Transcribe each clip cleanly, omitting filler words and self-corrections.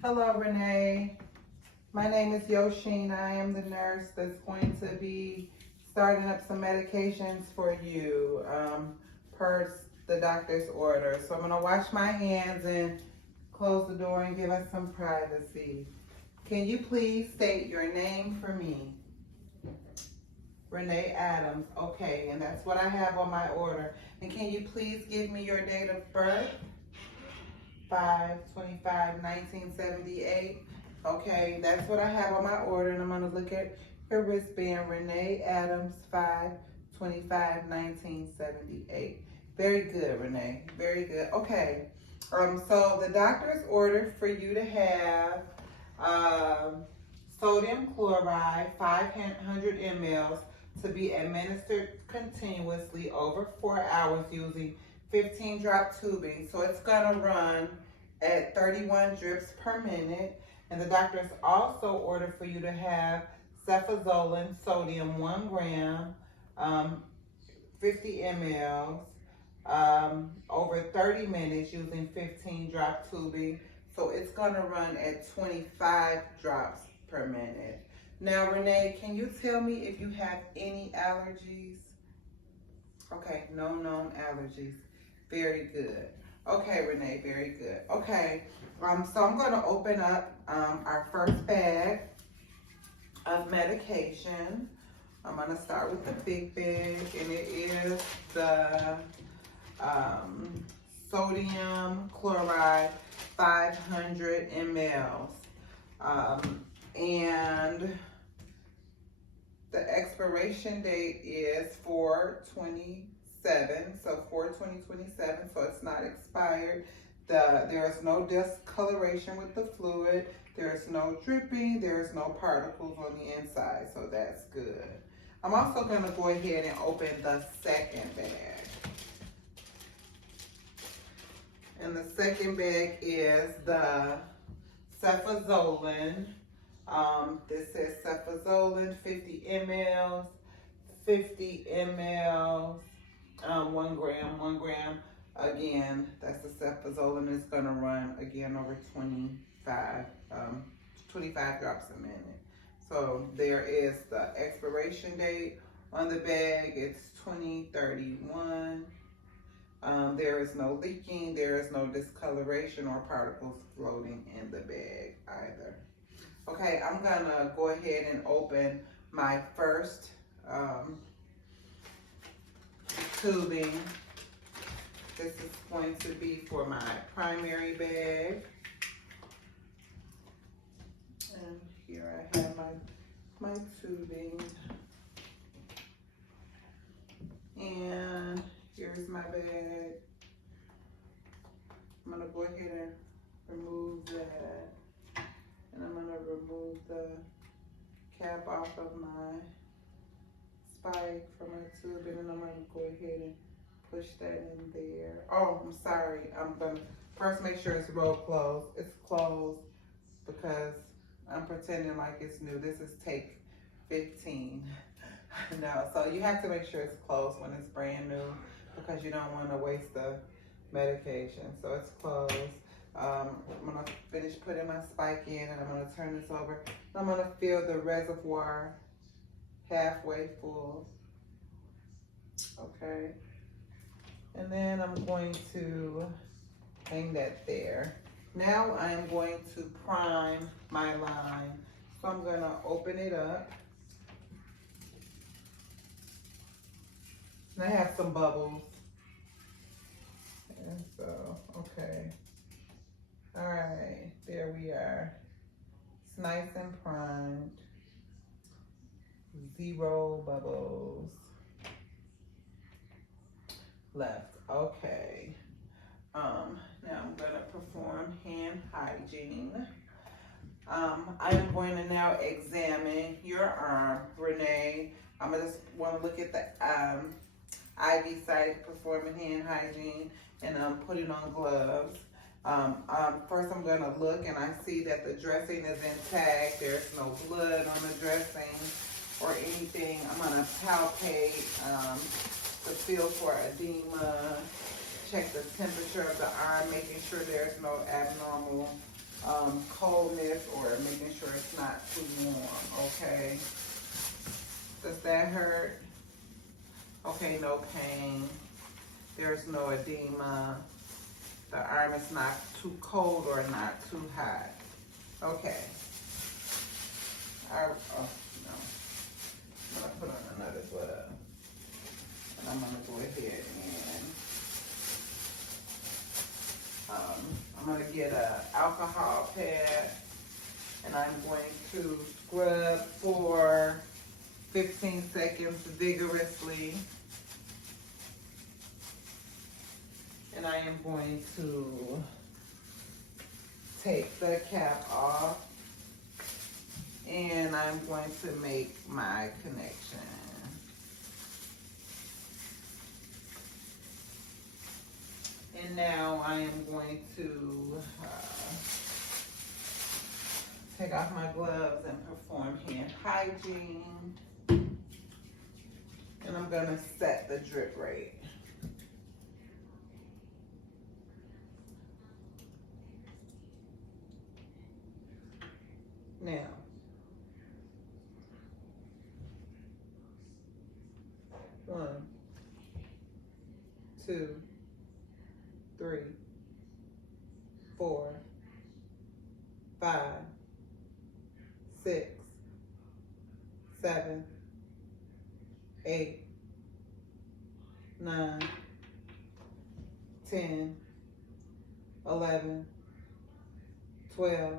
Hello, Renee. My name is Yoshine. I am the nurse that's going to be starting up some medications for you per the doctor's order. So I'm going to wash my hands and close the door and give us some privacy. Can you please state your name for me? Renee Adams. Okay, and that's what I have on my order. And can you please give me your date of birth? 5/25/1978. Okay, that's what I have on my order, and I'm gonna look at your wristband, Renee Adams, 5/25/1978. Very good, Renee. Very good. Okay. So the doctor's ordered for you to have sodium chloride, 500 mLs, to be administered continuously over 4 hours using 15 drop tubing. So it's gonna run at 31 drips per minute. And the doctor has also ordered for you to have cefazolin sodium 1 gram, 50 mLs, over 30 minutes using 15 drop tubing. So it's gonna run at 25 drops per minute. Now, Renee, can you tell me if you have any allergies? Okay, no known allergies. Very good. Okay, Renee, very good. Okay, so I'm going to open up our first bag of medication. I'm going to start with the big bag, and it is the sodium chloride 500 mLs. And the expiration date is 4/27, so 4/20/27, so it's not expired. There is no discoloration with the fluid. There is no dripping. There is no particles on the inside, so that's good. I'm also going to go ahead and open the second bag. And the second bag is the cefazolin. This says cefazolin, 50 mLs, 50 mLs, 1 gram. Again, that's the cefazolin. It's gonna run again over 25 drops a minute. So there is the expiration date on the bag. It's 2031. There is no leaking. There is no discoloration or particles floating in the bag either. Okay, I'm gonna go ahead and open my first tubing. This is going to be for my primary bag. And here I have my tubing. And here's my bag. I'm gonna go ahead and remove that. And I'm gonna remove the cap off of my spike from my tube, and I'm gonna go ahead and push that in there. Oh, I'm sorry. I'm gonna first make sure it's rolled closed. It's closed because I'm pretending like it's new. This is take 15. No, so you have to make sure it's closed when it's brand new because you don't want to waste the medication. So it's closed. I'm gonna finish putting my spike in, and I'm gonna turn this over. I'm gonna fill the reservoir halfway full. Okay. And then I'm going to hang that there. Now I am going to prime my line. So I'm gonna open it up. And I have some bubbles. And so, okay. All right, there we are. It's nice and primed. 0 bubbles left. Okay. Now I'm gonna perform hand hygiene. I am going to now examine your arm, Renee. I'm gonna just want to look at the IV site, performing hand hygiene, and putting on gloves. First I'm gonna look, and I see that the dressing is intact. There's no blood on the dressing or anything. I'm gonna palpate to feel for edema, check the temperature of the arm, making sure there's no abnormal coldness or making sure it's not too warm, okay? Does that hurt? Okay, no pain. There's no edema. The arm is not too cold or not too hot. Okay. Oh, no. I'm gonna put on another glove. And I'm gonna go ahead and I'm gonna get an alcohol pad and I'm going to scrub for 15 seconds vigorously. And I am going to take the cap off and I'm going to make my connection. And now I am going to take off my gloves and perform hand hygiene. And I'm gonna set the drip rate. Now, 1, 2, 3, 4, 5, 6, 7, 8, 9, 10, 11, 12,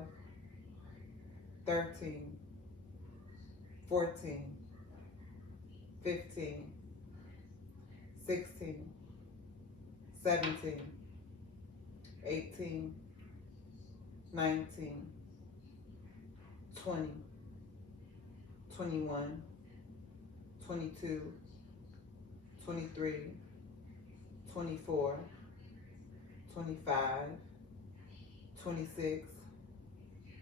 13, 14, 15, 16, 17, 18, 19, 20, 21, 22, 23, 24, 25, 26,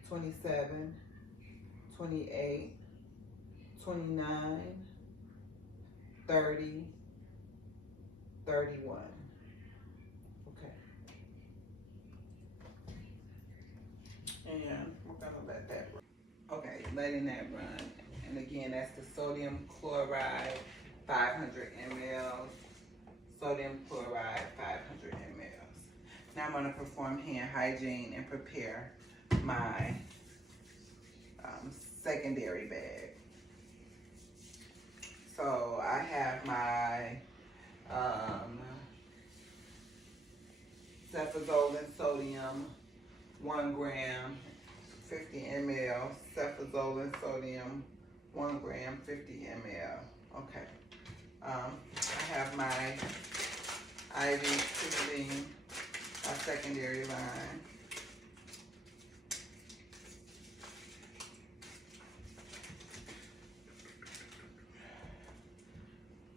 27, 28, 29, 30, 31. Okay. And we're gonna let that run. Okay, letting that run. And again, that's the sodium chloride, 500 mLs. Sodium chloride, 500 mLs. Now I'm gonna perform hand hygiene and prepare my secondary bag. So I have my cefazolin sodium, 1 gram, 50 ml. Cefazolin sodium, 1 gram, 50 ml. Okay. I have my IV tubing, a secondary line.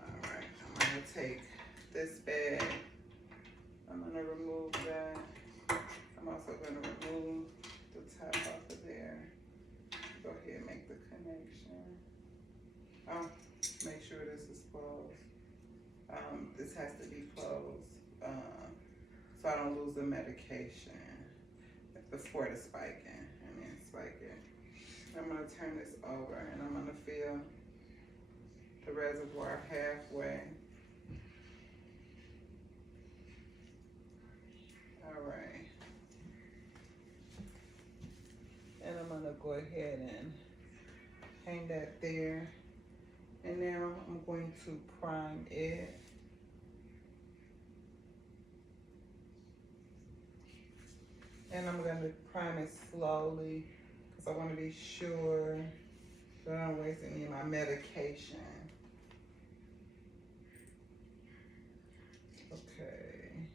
Alright, I'm gonna take this bag. I'm gonna remove that. I'm also gonna remove the top off of there. Go ahead and make the connection. Make sure this is closed. This has to be closed so I don't lose the medication before the spiking and then spike it. I'm gonna turn this over and I'm gonna fill the reservoir halfway. All right. And I'm gonna go ahead and hang that there. And now I'm going to prime it. And I'm going to prime it slowly because I want to be sure that I don't waste any of my medication. Okay.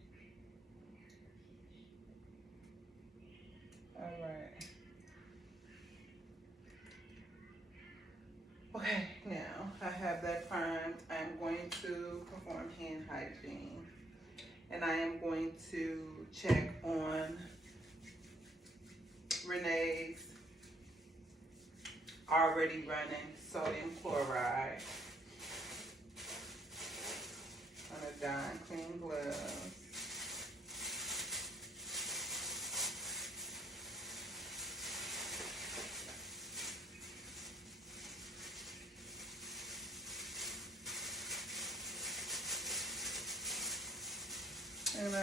All right. Okay, now I have that primed. I'm going to perform hand hygiene. And I am going to check on Renee's already running sodium chloride on a Dawn clean glove.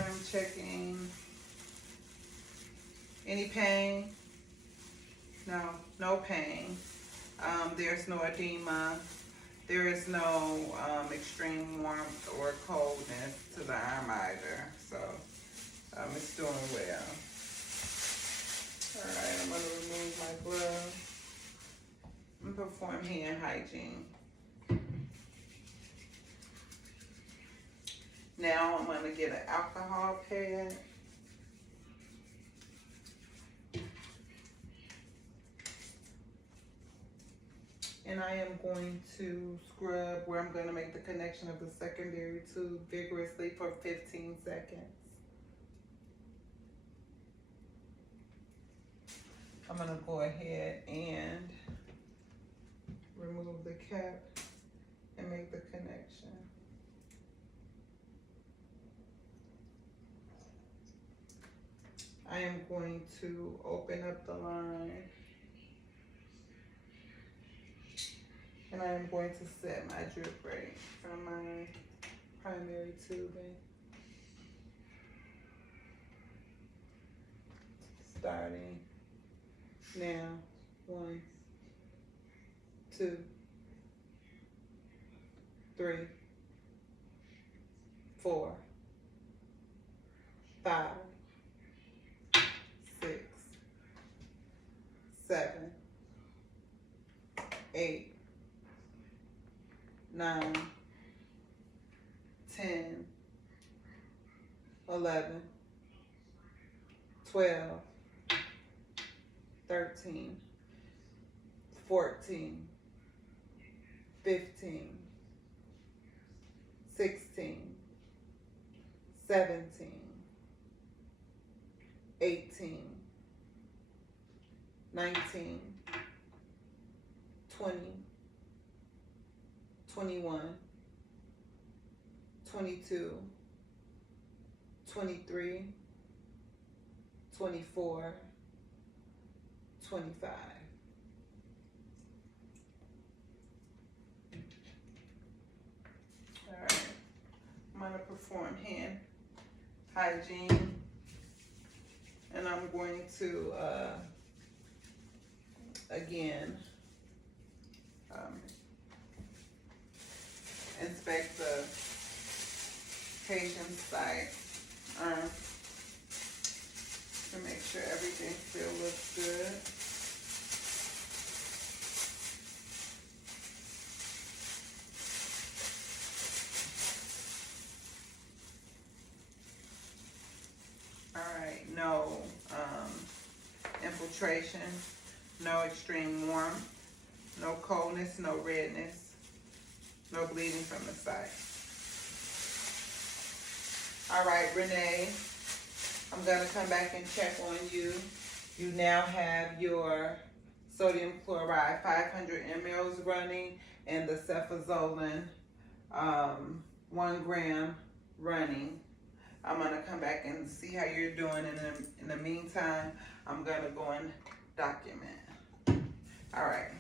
I'm checking. Any pain? No, no pain. There's no edema. There is no extreme warmth or coldness to the arm either. So it's doing well. All right, I'm gonna remove my glove and perform hand hygiene. Now I'm gonna get an alcohol pad. And I am going to scrub where I'm going to make the connection of the secondary tube vigorously for 15 seconds. I'm going to go ahead and remove the cap and make the connection. I am going to open up the line. And I am going to set my drip rate from my primary tubing. Starting now. 1, 2, 3, 4, 5, 6, 7, 8, 9, 10, 11, 12, 13, 14, 15, 16, 17, 18, 19, 20, 21, 22, 23, 24, 25. All right, I'm gonna perform hand hygiene, and I'm going to, again, inspect the patient's site to make sure everything still looks good. All right, no infiltration, no extreme warmth, no coldness, no redness, no bleeding from the site. All right, Renee, I'm gonna come back and check on you. You now have your sodium chloride 500 mLs running and the cefazolin 1 gram running. I'm gonna come back and see how you're doing. In the meantime, I'm gonna go and document. All right.